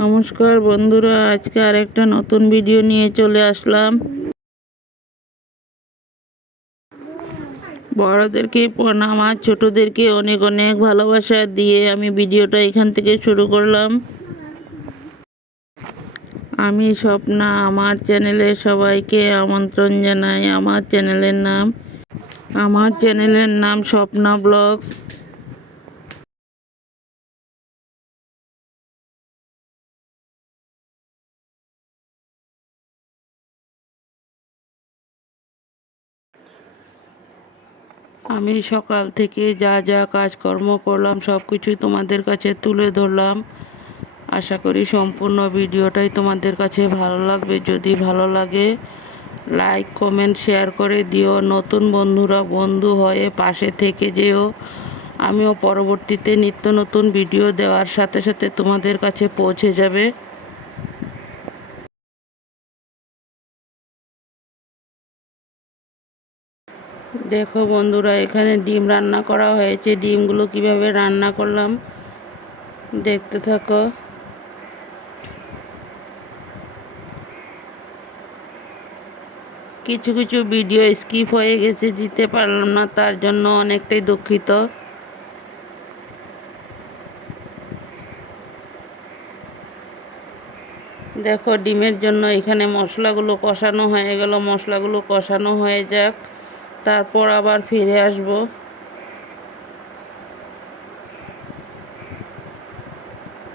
নমস্কার বন্ধুরা, আজকে আর একটা নতুন ভিডিও নিয়ে চলে আসলাম। বড়দেরকে, প্রণাম, আর ছোটোদেরকে অনেক অনেক ভালোবাসা দিয়ে আমি ভিডিওটা এখান থেকে শুরু করলাম। আমি স্বপ্না, আমার চ্যানেলে সবাইকে আমন্ত্রণ জানাই। আমার চ্যানেলের নাম, আমার চ্যানেলের নাম স্বপ্না ব্লগস। আমি সকাল থেকে যা যা কাজকর্ম করলাম সব কিছুই তোমাদের কাছে তুলে ধরলাম। আশা করি সম্পূর্ণ ভিডিওটাই তোমাদের কাছে ভালো লাগবে। যদি ভালো লাগে, লাইক, কমেন্ট, শেয়ার করে দিও। নতুন বন্ধুরা, বন্ধু হয়ে পাশে থেকে যেও। আমিও পরবর্তীতে নিত্য নতুন ভিডিও দেওয়ার সাথে সাথে তোমাদের কাছে পৌঁছে যাবে। দেখো বন্ধুরা, এখানে ডিম রান্না করা হয়েছে। ডিমগুলো কীভাবে রান্না করলাম, দেখতে থাকো। কিছু কিছু ভিডিও স্কিপ হয়ে গেছে, দিতে পারলাম না, তার জন্য অনেকটাই দুঃখিত। দেখো, ডিমের জন্য এখানে মশলাগুলো কষানো হয়ে গেল। মশলাগুলো কষানো হয়ে যাক। তারপর আবার ফিরে আসব।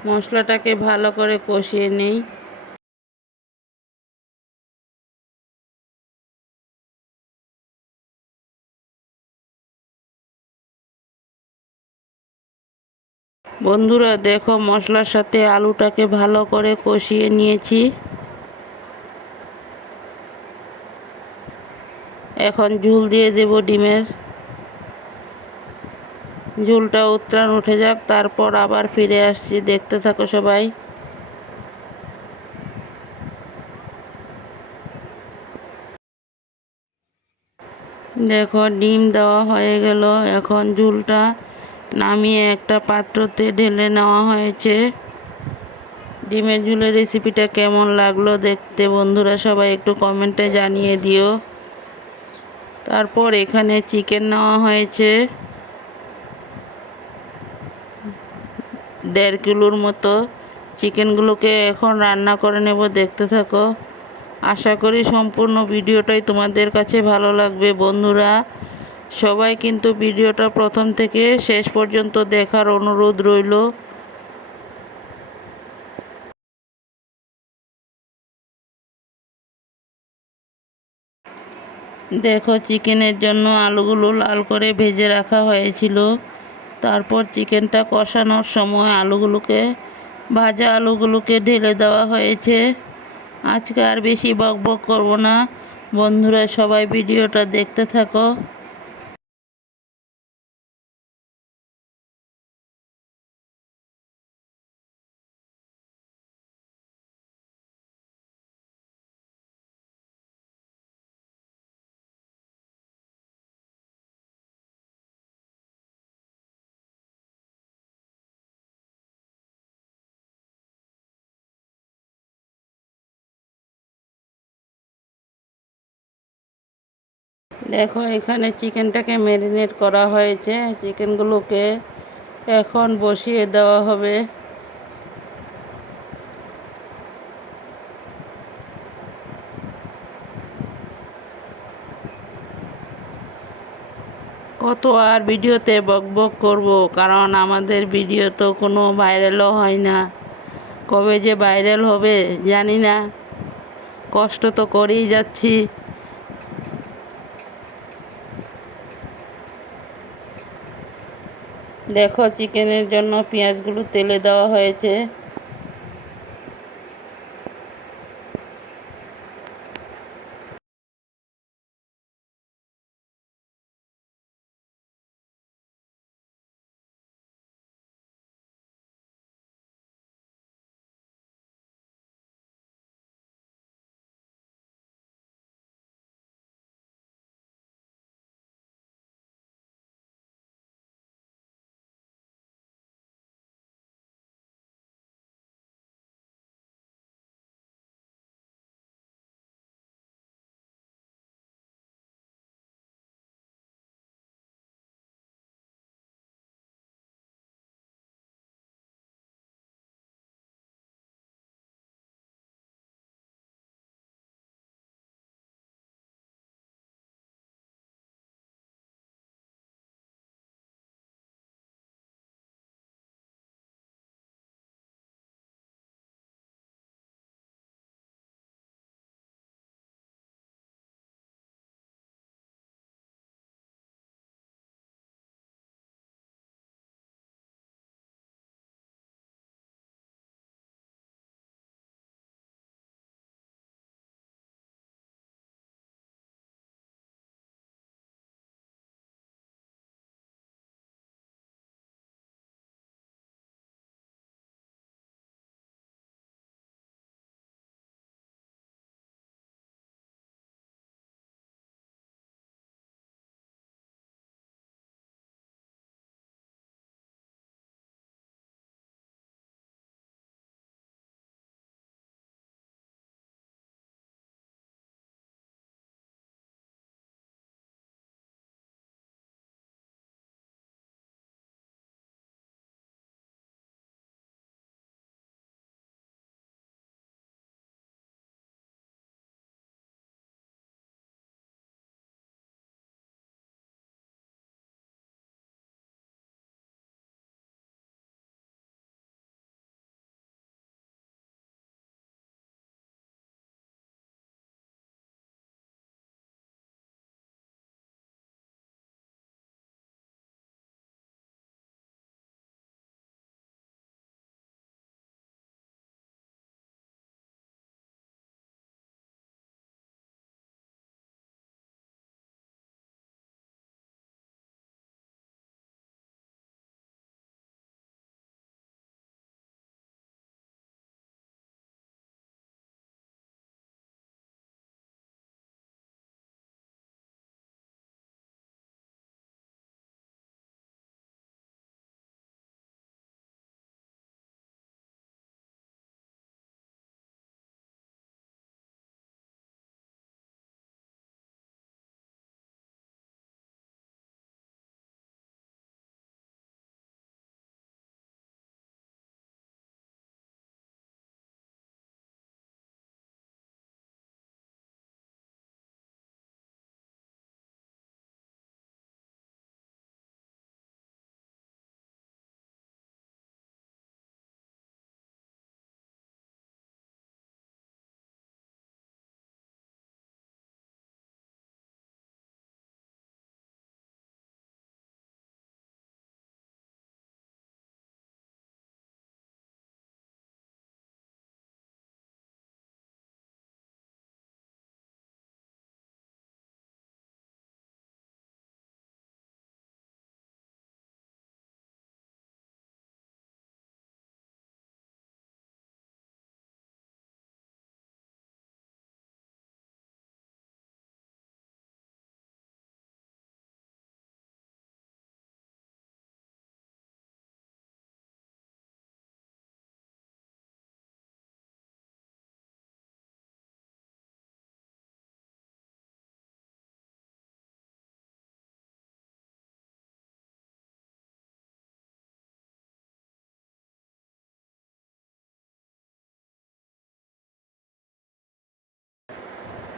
মশলাটাকে ভালো করে কষিয়ে নেই। বন্ধুরা, দেখো মশলার সাথে আলুটাকে ভালো করে কষিয়ে নিয়েছি। এখন ঝুল দিয়ে দেব ডিমের। ঝুলটা উত্তরাণ উঠে যাক, তারপর আবার ফিরে আসছি। দেখতে থাকো সবাই। দেখো, ডিম দেওয়া হয়ে গেল। এখন ঝুলটা নামিয়ে একটা পাত্রতে ঢেলে নেওয়া হয়েছে। ডিমের ঝুলের রেসিপিটা কেমন লাগল দেখতে বন্ধুরা সবাই একটু কমেন্টে জানিয়ে দিও। তারপর এখানে চিকেন নেওয়া হয়েছে। দেড় কিলোর মতো। চিকেনগুলোকে এখন রান্না করে নেব, দেখতে থাকো। আশা করি সম্পূর্ণ ভিডিওটাই তোমাদের কাছে ভালো লাগবে। বন্ধুরা, সবাই কিন্তু ভিডিওটা প্রথম থেকে শেষ পর্যন্ত দেখার অনুরোধ রইল। দেখো, চিকেনের জন্য আলুগুলো লাল করে ভেজে রাখা হয়েছিল। তারপর চিকেনটা কষানোর সময় আলুগুলোকে, ভাজা আলুগুলোকে ঢেলে দেওয়া হয়েছে। আজকে আর বেশি বক বক করব না। বন্ধুরা, সবাই ভিডিওটা দেখতে থাকো। দেখো, এখানে চিকেনটাকে ম্যারিনেট করা হয়েছে। চিকেনগুলোকে এখন বসিয়ে দেওয়া হবে। কত আর ভিডিওতে বক বক করব, কারণ আমাদের ভিডিও তো কোনো ভাইরালও হয় না। কবে যে ভাইরাল হবে জানি না। কষ্ট তো করেই যাচ্ছি। দেখো চিকেনের জন্য পেঁয়াজগুলো তেলে দেওয়া হয়েছে।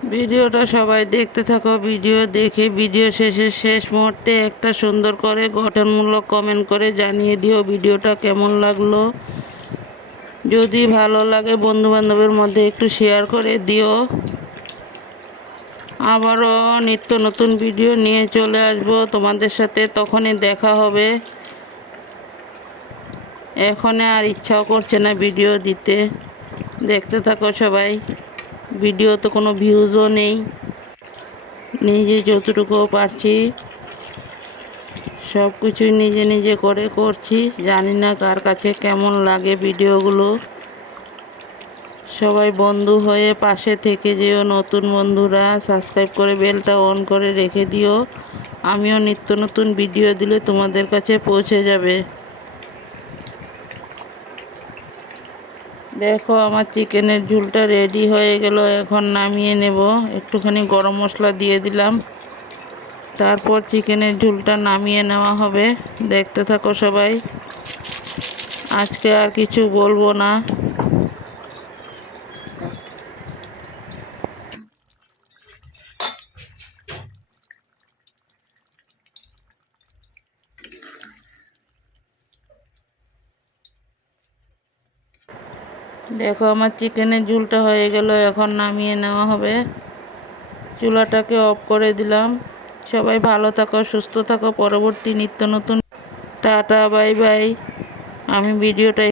ভিডিওটা সবাই দেখতে থাকো, ভিডিও দেখে, ভিডিও শেষে শেষ মুহূর্তে একটা সুন্দর করে গঠনমূলক কমেন্ট করে জানিয়ে দিও ভিডিওটা কেমন লাগল। যদি ভালো লাগে বন্ধু বান্ধবের মধ্যে একটু শেয়ার করে দিও। আবারও নিত্য নতুন ভিডিও নিয়ে চলে আসব তোমাদের সাথে, তখনই দেখা হবে। এখনে আর ইচ্ছাও করছে না ভিডিও দিতে। দেখতে থাকো সবাই। ভিডিও তো কোনো ভিউজও নেই। নিজে যতটুকু পারছি সব কিছুই নিজে নিজে করে করছি। জানি না কার কাছে কেমন লাগে ভিডিওগুলো। সবাই বন্ধু হয়ে পাশে থেকে যেও নতুন বন্ধুরা সাবস্ক্রাইব করে বেলটা অন করে রেখে দিও। আমিও নিত্য নতুন ভিডিও দিলে তোমাদের কাছে পৌঁছে যাবে। দেখো আমার চিকেনের ঝুলটা রেডি হয়ে গেল, এখন নামিয়ে নেব। একটুখানি গরম মশলা দিয়ে দিলাম। তারপর চিকেনের ঝুলটা নামিয়ে নেওয়া হবে। দেখতে থাকো সবাই। আজকে আর কিছু বলব না। দেখো, আমার চিকেনের ঝুলটা হয়ে গেল, এখন নামিয়ে নেওয়া হবে। চুলাটাকে অফ করে দিলাম। সবাই ভালো থাকো, সুস্থ থাকো, পরবর্তী নিত্য নতুন। Tata, bye bye. আমি ভিডিওটা